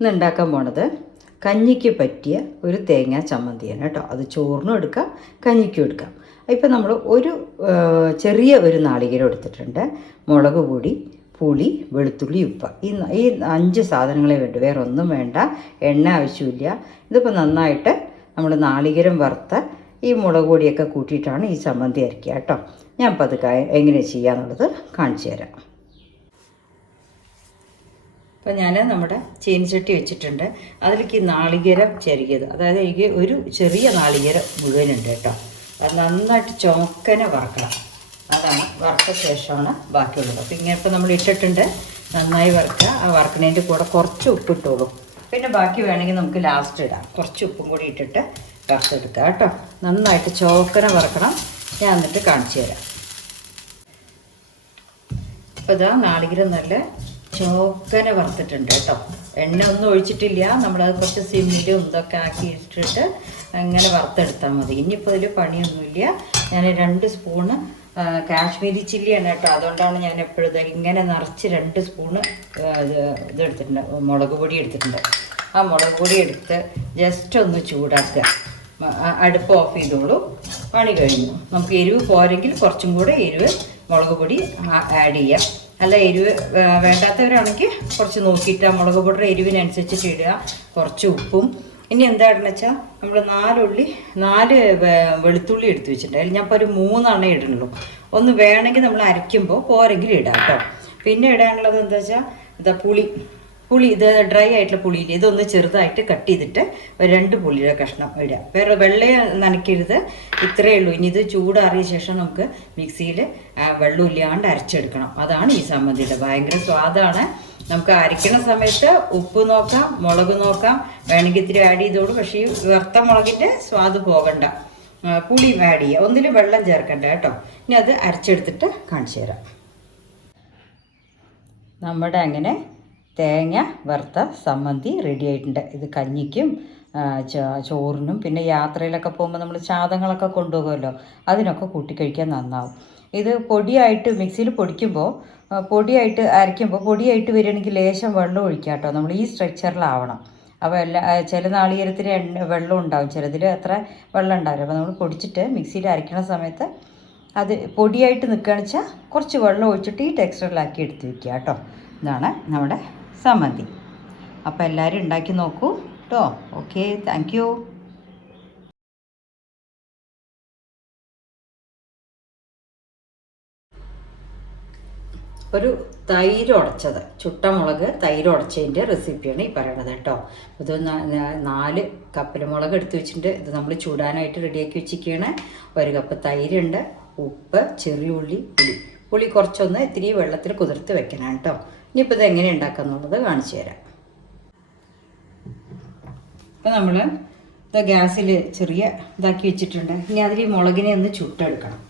ഇന്ന് ഉണ്ടാക്കാൻ പോണത് കഞ്ഞിക്ക് പറ്റിയ ഒരു തേങ്ങ ചമ്മന്തിയാണ് കേട്ടോ. അത് ചോറിനും എടുക്കാം കഞ്ഞിക്കും എടുക്കാം. ഇപ്പം നമ്മൾ ഒരു ചെറിയ ഒരു നാളികേരം എടുത്തിട്ടുണ്ട്. മുളക് പൊടി പുളി വെളുത്തുള്ളി ഉപ്പ്. ഈ ഈ അഞ്ച് സാധനങ്ങളെ വേണ്ടു. വേറെ ഒന്നും വേണ്ട. എണ്ണ ആവശ്യമില്ല. ഇതിപ്പോൾ നന്നായിട്ട് നമ്മൾ നാളികേരം വറുത്ത ഈ മുളക് പൊടിയൊക്കെ കൂട്ടിയിട്ടാണ് ഈ ചമ്മന്തി അരയ്ക്കുക കേട്ടോ. ഞാൻ അപ്പോൾ അത് എങ്ങനെ ചെയ്യാന്നുള്ളത് കാണിച്ചു തരാം. അപ്പം ഞാൻ നമ്മുടെ ചീനിച്ചട്ടി വെച്ചിട്ടുണ്ട്. അതിലേക്ക് ഈ നാളികേരം ചെറിയത് അതായത് എനിക്ക് ഒരു ചെറിയ നാളികേരം മുഴുവനുണ്ട് കേട്ടോ. അത് നന്നായിട്ട് ചോക്കനെ വറക്കണം. അതാണ് വറുത്ത ശേഷമാണ് ബാക്കിയുള്ളത്. അപ്പോൾ ഇങ്ങനെ ഇപ്പം നമ്മൾ ഇട്ടിട്ടുണ്ട്. നന്നായി വറുക്കുക. ആ വറുക്കുന്നതിന്റെ കൂടെ കുറച്ച് ഉപ്പ് ഇട്ടോളും പിന്നെ ബാക്കി വേണമെങ്കിൽ നമുക്ക് ലാസ്റ്റ് ഇടാം. കുറച്ച് ഉപ്പും കൂടി ഇട്ടിട്ട് വറുത്തെടുക്കുക കേട്ടോ. നന്നായിട്ട് ചോക്കനെ വറക്കണം. ഞാൻ എന്നിട്ട് കാണിച്ചു തരാം. അപ്പോൾ ഇതാ നാളികേരം നല്ല ചോക്കനെ വറുത്തിട്ടുണ്ട് കേട്ടോ. എണ്ണ ഒന്നും ഒഴിച്ചിട്ടില്ല. നമ്മൾ അത് കുറച്ച് സിമ്മിലും ഇതൊക്കെ ആക്കി ഇട്ടിട്ട് അങ്ങനെ വറുത്തെടുത്താൽ മതി. ഇനിയിപ്പോൾ അതിൽ പണിയൊന്നുമില്ല. ഞാൻ രണ്ട് സ്പൂണ് കാശ്മീരി ചില്ലിയാണ് കേട്ടോ. അതുകൊണ്ടാണ് ഞാൻ എപ്പോഴും ഇങ്ങനെ നിറച്ച് രണ്ട് സ്പൂണ് ഇത് ഇതെടുത്തിട്ടുണ്ട്. മുളക് പൊടി എടുത്തിട്ടുണ്ട്. ആ മുളക് പൊടി എടുത്ത് ജസ്റ്റ് ഒന്ന് ചൂടാക്കുക. അടുപ്പ് ഓഫ് ചെയ്തോളൂ. പണി കഴിഞ്ഞു. നമുക്ക് എരിവ് പോരെങ്കിൽ കുറച്ചും കൂടെ എരിവ് മുളക് പൊടി ആഡ് ചെയ്യാം. അല്ല എരിവ് വേണ്ടാത്തവരാണെങ്കിൽ കുറച്ച് നോക്കിയിട്ട് ആ മുളക് പൗഡർ എരിവിനനുസരിച്ചിട്ട് ഇടുക. കുറച്ച് ഉപ്പും. ഇനി എന്താണെന്ന് വെച്ചാൽ നമ്മൾ നാലുള്ളി നാല് വെളുത്തുള്ളി എടുത്ത് വെച്ചിട്ടുണ്ട്. അതിൽ ഞാൻ ഇപ്പോൾ ഒരു മൂന്നെണ്ണേ ഇടുന്നുള്ളൂ. ഒന്ന് വേണമെങ്കിൽ നമ്മൾ അരയ്ക്കുമ്പോൾ പോരെങ്കിലും ഇടാം കേട്ടോ. പിന്നെ ഇടാനുള്ളത് എന്താ വെച്ചാൽ എന്താ പുളി. പുളി ഇത് ഡ്രൈ ആയിട്ടുള്ള പുളിയില്ല ഇതൊന്ന് ചെറുതായിട്ട് കട്ട് ചെയ്തിട്ട് ഒരു രണ്ട് പുളിയുടെ കഷ്ണം ഇടുക. വേറെ വെള്ളയെ നനയ്ക്കരുത് ഇത്രയേ ഉള്ളൂ. ഇനി ഇത് ചൂടാറിയ ശേഷം നമുക്ക് മിക്സിയിൽ വെള്ളം ഇല്ലാണ്ട് അരച്ചെടുക്കണം. അതാണ് ഈ സമ്മതിയുടെ ഭയങ്കര സ്വാദാണ്. നമുക്ക് അരയ്ക്കണ സമയത്ത് ഉപ്പ് നോക്കാം മുളക് നോക്കാം. വേണമെങ്കിൽ ഇത്തിരി ആഡ് ചെയ്തോളൂ. പക്ഷേ ഈ വറുത്ത മുളകിന്റെ സ്വാദ് പോകണ്ട. പുളി ആഡ് ചെയ്യുക. ഒന്നിലും വെള്ളം ചേർക്കണ്ട കേട്ടോ. ഇനി അത് അരച്ചെടുത്തിട്ട് കാണിച്ചു തരാം. നമ്മുടെ അങ്ങനെ തേങ്ങ വറുത്ത സമ്മന്തി റെഡി ആയിട്ടുണ്ട്. ഇത് കഞ്ഞിക്കും ചോറിനും പിന്നെ യാത്രയിലൊക്കെ പോകുമ്പോൾ നമ്മൾ ചാതങ്ങളൊക്കെ കൊണ്ടുപോകുമല്ലോ അതിനൊക്കെ കൂട്ടി കഴിക്കാൻ നന്നാവും. ഇത് പൊടിയായിട്ട് മിക്സിയിൽ പൊടിക്കുമ്പോൾ പൊടിയായിട്ട് അരയ്ക്കുമ്പോൾ പൊടിയായിട്ട് വരികയാണെങ്കിൽ ലേശം വെള്ളം ഒഴിക്കുക കേട്ടോ. നമ്മൾ ഈ സ്ട്രക്ചറിലാവണം അപ്പോൾ എല്ലാ ചില നാളികേരത്തിന് എണ്ണ വെള്ളം ഉണ്ടാവും. ചിലതിൽ അത്ര വെള്ളം ഉണ്ടാവില്ല. അപ്പോൾ നമ്മൾ പൊടിച്ചിട്ട് മിക്സിയിൽ അരയ്ക്കണ സമയത്ത് അത് പൊടിയായിട്ട് നിൽക്കുകയാണെന്ന് വെച്ചാൽ കുറച്ച് വെള്ളം ഒഴിച്ചിട്ട് ഈ ടെക്സ്റ്ററിലാക്കി എടുത്ത് വയ്ക്കുക കേട്ടോ. ഇതാണ് നമ്മുടെ സമ്മന്തി അപ്പോൾ എല്ലാവരും ഉണ്ടാക്കി നോക്കൂ കേട്ടോ ഓക്കെ താങ്ക് ഒരു തൈര് ഉടച്ചത്. ചുട്ടമുളക് തൈര് ഉടച്ചതിന്റെ റെസിപ്പിയാണ് ഈ പറയണത് കേട്ടോ ഇത് നാല് കപ്പൽ മുളക് എടുത്ത് വെച്ചിട്ടുണ്ട്. ഇത് നമ്മൾ ചൂടാനായിട്ട് റെഡിയാക്കി വെച്ചിരിക്കുകയാണ്. ഒരു കപ്പ് തൈരുണ്ട്. ഉപ്പ് ചെറിയ ഉള്ളി പുളി. പുളി കുറച്ചൊന്ന് ഇത്തിരി വെള്ളത്തിൽ കുതിർത്ത് വെക്കണം കേട്ടോ ഇനിയിപ്പോൾ ഇത് എങ്ങനെ ഉണ്ടാക്കാന്നുള്ളത് കാണിച്ചു തരാം. ഇപ്പം നമ്മൾ ഇത് ഗ്യാസിൽ ചെറിയ ഇതാക്കി വെച്ചിട്ടുണ്ട്. ഇനി അതിൽ ഈ മുളകിനെ ഒന്ന് ചുട്ടെടുക്കണം.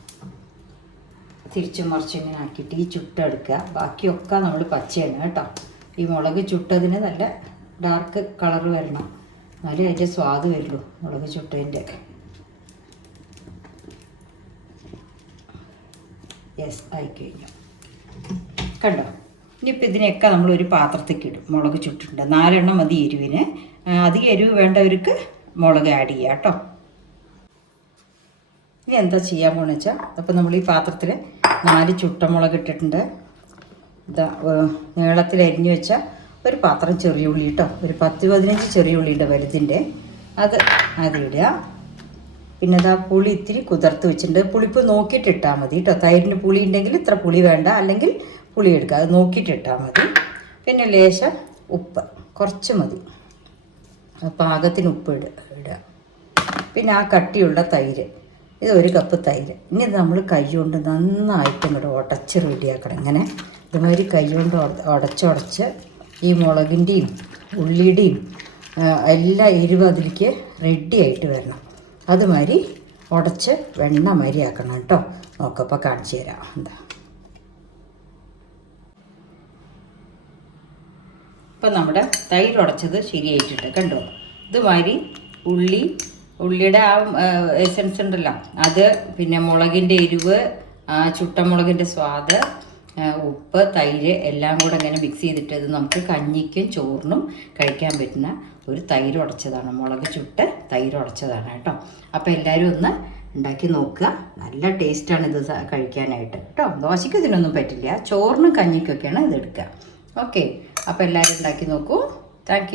തിരിച്ചും മറിച്ചും ഇങ്ങനെ ആക്കിയിട്ട് ഈ ചുട്ടെടുക്കുക. ബാക്കിയൊക്കെ നമ്മൾ പച്ചയാണ് കേട്ടോ. ഈ മുളക് ചുട്ടതിന് നല്ല ഡാർക്ക് കളർ വരണം. എന്നാലേ അതിന്റെ സ്വാദ് വരുള്ളൂ മുളക് ചുട്ടതിന്റെ യെസ് ആയിക്കഴിഞ്ഞു. കണ്ടോ? ഇനിയിപ്പോൾ ഇതിനെയൊക്കെ നമ്മൾ ഒരു പാത്രത്തേക്ക് ഇടും. മുളക് ചുട്ടിട്ടുണ്ട്. നാലെണ്ണം മതി എരിവിന്. അധികം എരിവ് വേണ്ടവർക്ക് മുളക് ആഡ് ചെയ്യാം കേട്ടോ. ഇനി എന്താ ചെയ്യാൻ പോണെന്ന് വെച്ചാൽ അപ്പോൾ നമ്മൾ ഈ പാത്രത്തിൽ നാല് ചുട്ടമുളക് ഇട്ടിട്ടുണ്ട്. ഇതാ നീളത്തിൽ അരിഞ്ഞു വെച്ച ഒരു പാത്രം ചെറിയ ഉള്ളി കേട്ടോ. ഒരു പത്ത് പതിനഞ്ച് ചെറിയ ഉള്ളിയുടെ വലുതിന്റെ അത് അതിടുക പിന്നെ ഇതാ പുളി ഇത്തിരി കുതിർത്ത് വെച്ചിട്ടുണ്ട്. പുളിപ്പ് നോക്കിയിട്ട് ഇട്ടാൽ മതി കേട്ടോ. തൈരിന് പുളി ഉണ്ടെങ്കിൽ ഇത്ര പുളി വേണ്ട. അല്ലെങ്കിൽ പുളി എടുക്കുക അത് നോക്കിയിട്ട് ഇട്ടാൽ മതി. പിന്നെ ലേശം ഉപ്പ്. കുറച്ച് മതി. പാകത്തിന് ഉപ്പ് ഇടുക. പിന്നെ ആ കട്ടിയുള്ള തൈര്. ഇത് ഒരു കപ്പ് തൈര്. ഇനി നമ്മൾ കൈ കൊണ്ട് നന്നായിട്ട് ഇങ്ങോട്ട് ഉടച്ച് റെഡിയാക്കണം. ഇങ്ങനെ ഇതുമാതിരി കൈ കൊണ്ട് ഉട- ഉടച്ചുടച്ച് ഈ മുളകിന്റെയും ഉള്ളിയുടെയും എല്ലാ എരിവ് അതിലേക്ക് റെഡി ആയിട്ട് വരണം. അതുമാതിരി ഉടച്ച് വെണ്ണ മാതിരി ആക്കണം കേട്ടോ. നോക്കപ്പോൾ കാണിച്ചു തരാം. എന്താ ഇപ്പം നമ്മുടെ തൈര് ഉടച്ചത് ശരിയായിട്ടിട്ട് കണ്ടോ? ഇതുമാതിരി ഉള്ളി ഉള്ളിയുടെ ആ എസൻസ് ഉണ്ടല്ലോ. അത് പിന്നെ മുളകിന്റെ എരിവ് ആ ചുട്ടമുളകിന്റെ സ്വാദ് ഉപ്പ് തൈര് എല്ലാം കൂടെ ഇങ്ങനെ മിക്സ് ചെയ്തിട്ട് ഇത് നമുക്ക് കഞ്ഞിക്കും ചോറിനും കഴിക്കാൻ പറ്റുന്ന ഒരു തൈര് ഉടച്ചതാണ്. മുളക് ചുട്ട് തൈര് ഉടച്ചതാണ് കേട്ടോ. അപ്പോൾ എല്ലാവരും ഒന്ന് ഉണ്ടാക്കി നോക്കുക. നല്ല ടേസ്റ്റാണ് ഇത് കഴിക്കാനായിട്ട്. കേട്ടോ? ദോശയ്ക്ക് ഇതിനൊന്നും പറ്റില്ല. ചോറിനും കഞ്ഞിക്കൊക്കെയാണ് ഇത് എടുക്കുക. ഓക്കെ അപ്പോൾ എല്ലാവരും ഉണ്ടാക്കി നോക്കൂ. താങ്ക്